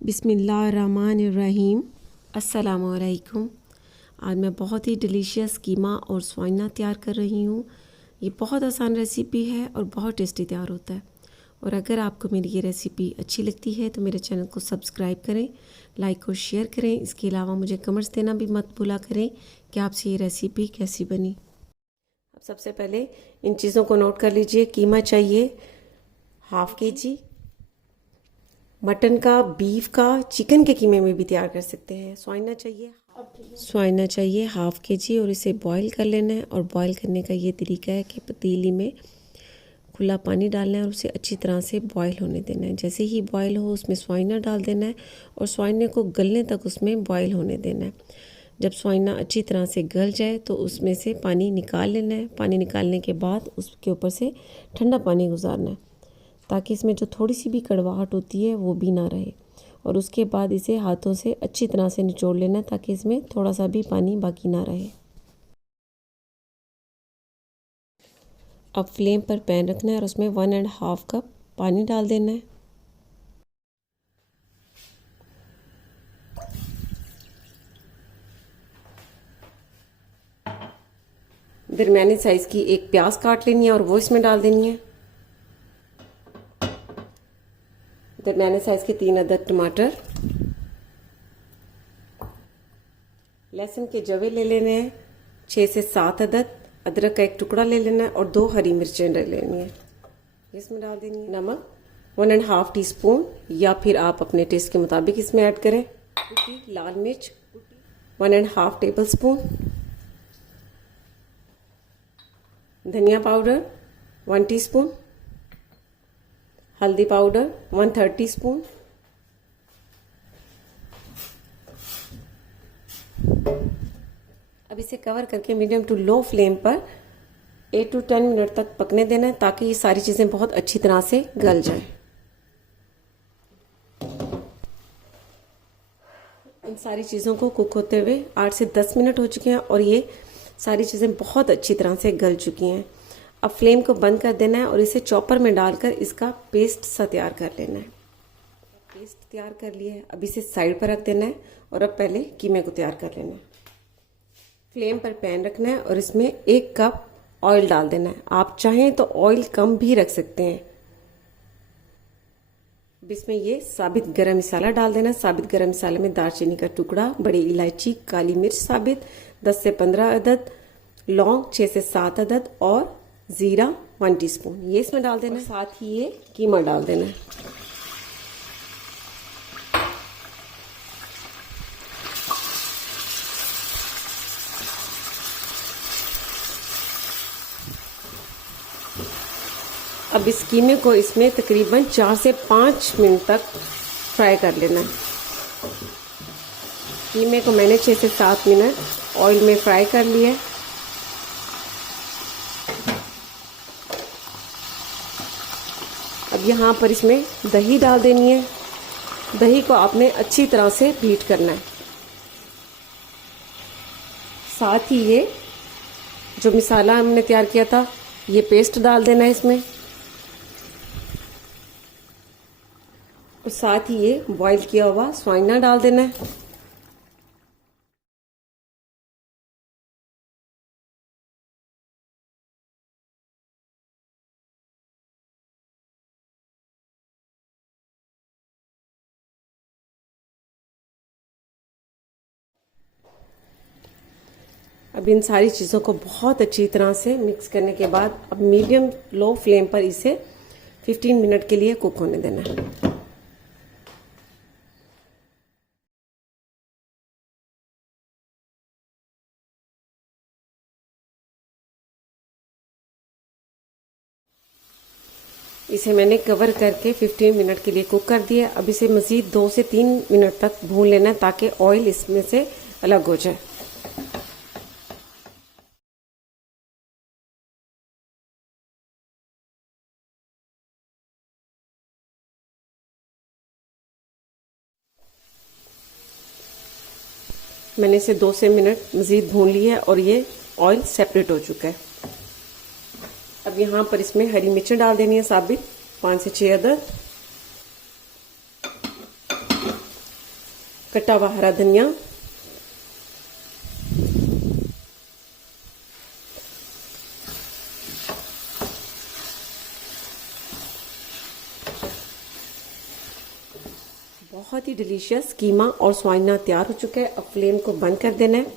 बिस्मिल्लाहिर्रहमानिर्रहीम। अस्सलामुअलैकुम। आज मैं बहुत ही डिलीशियस कीमा और स्वाइना तैयार कर रही हूँ। ये बहुत आसान रेसिपी है और बहुत टेस्टी तैयार होता है। और अगर आपको मेरी ये रेसिपी अच्छी लगती है तो मेरे चैनल को सब्सक्राइब करें, लाइक और शेयर करें। इसके अलावा मुझे कमेंट्स देना भी मत भूला करें कि आपसे ये रेसिपी कैसी बनी। अब सबसे पहले इन चीज़ों को नोट कर लीजिए। कीमा चाहिए हाफ़ kg, मटन का, बीफ का, चिकन के कीमे में भी तैयार कर सकते हैं। स्वाइना चाहिए हाफ़ kg और इसे बॉईल कर लेना है। और बॉईल करने का ये तरीका है कि पतीली में खुला पानी डालना है और उसे अच्छी तरह से बॉईल होने देना है। जैसे ही बॉईल हो उसमें स्वाइना डाल देना है और स्वाइने को गलने तक उसमें बॉईल होने देना है। जब स्वाइना अच्छी तरह से गल जाए तो उसमें से पानी निकाल लेना है। पानी निकालने के बाद उसके ऊपर से ठंडा पानी गुजारना है ताकि इसमें जो थोड़ी सी भी कड़वाहट होती है वो भी ना रहे। और उसके बाद इसे हाथों से अच्छी तरह से निचोड़ लेना ताकि इसमें थोड़ा सा भी पानी बाकी ना रहे। अब फ्लेम पर पैन रखना है और उसमें 1.5 कप पानी डाल देना है। दरमियाने साइज़ की एक प्याज काट लेनी है और वो इसमें डाल देनी है। दरमियाने साइज़ के 3 अदद टमाटर, लहसुन के जवे ले लेने हैं 6 से 7 अदद, अदरक का एक टुकड़ा ले लेना है और 2 हरी मिर्चें ले लेनी है, इसमें डाल देनी है। नमक 1.5 टीस्पून या फिर आप अपने टेस्ट के मुताबिक इसमें ऐड करें। लाल मिर्च 1.5 टेबल स्पून, धनिया पाउडर 1 टीस्पून, हल्दी पाउडर 1/3 टीस्पून, अब इसे कवर करके मीडियम टू लो फ्लेम पर 8 to 10 मिनट तक पकने देना है ताकि ये सारी चीज़ें बहुत अच्छी तरह से गल जाए। इन सारी चीज़ों को कुक होते हुए 8 से 10 मिनट हो चुके हैं और ये सारी चीज़ें बहुत अच्छी तरह से गल चुकी हैं। अब फ्लेम को बंद कर देना है और इसे चॉपर में डालकर इसका पेस्ट सा तैयार कर लेना है। पेस्ट तैयार कर लिया है, अब इसे साइड पर रख देना है और अब पहले कीमे को तैयार कर लेना है। फ्लेम पर पैन रखना है और इसमें 1 कप ऑयल डाल देना है। आप चाहें तो ऑयल कम भी रख सकते हैं। अब इसमें ये साबित गरम मसाला डाल देना है। साबित गरम मसाले में दालचीनी का टुकड़ा, बड़ी इलायची, काली मिर्च साबित 10 से 15 अदद, लौंग 6 से 7 अदद और ज़ीरा 1 टीस्पून, ये इसमें डाल देना है। साथ ही ये कीमा डाल देना है। अब इस कीमे को इसमें तकरीबन 4 से 5 मिनट तक फ्राई कर लेना है। कीमे को मैंने 6 से 7 मिनट ऑयल में फ्राई कर लिया है। अब यहाँ पर इसमें दही डाल देनी है। दही को आपने अच्छी तरह से बीट करना है। साथ ही ये जो मसाला हमने तैयार किया था ये पेस्ट डाल देना है इसमें और साथ ही ये बॉईल किया हुआ स्वाइना डाल देना है। अब इन सारी चीज़ों को बहुत अच्छी तरह से मिक्स करने के बाद अब मीडियम लो फ्लेम पर इसे 15 मिनट के लिए कुक होने देना है। इसे मैंने कवर करके 15 मिनट के लिए कुक कर दिया। अब इसे मज़ीद 2 से 3 मिनट तक भून लेना है ताकि ऑयल इसमें से अलग हो जाए। मैंने इसे 2 से मिनट मज़ीद भून लिया है और ये ऑयल सेपरेट हो चुका है। अब यहाँ पर इसमें हरी मिर्चें डाल देनी है साबित 5 से 6 अदद, कटा हुआ हरा धनिया, बहुत ही डिलीशियस कीमा और स्वाइना तैयार हो चुका है। अब फ्लेम को बंद कर देना है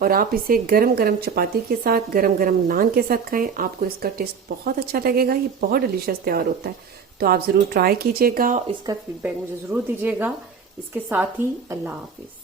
और आप इसे गरम गरम चपाती के साथ, गरम गरम नान के साथ खाएं। आपको इसका टेस्ट बहुत अच्छा लगेगा। ये बहुत डिलीशियस तैयार होता है, तो आप ज़रूर ट्राई कीजिएगा। इसका फीडबैक मुझे ज़रूर दीजिएगा। इसके साथ ही अल्लाह हाफिज़।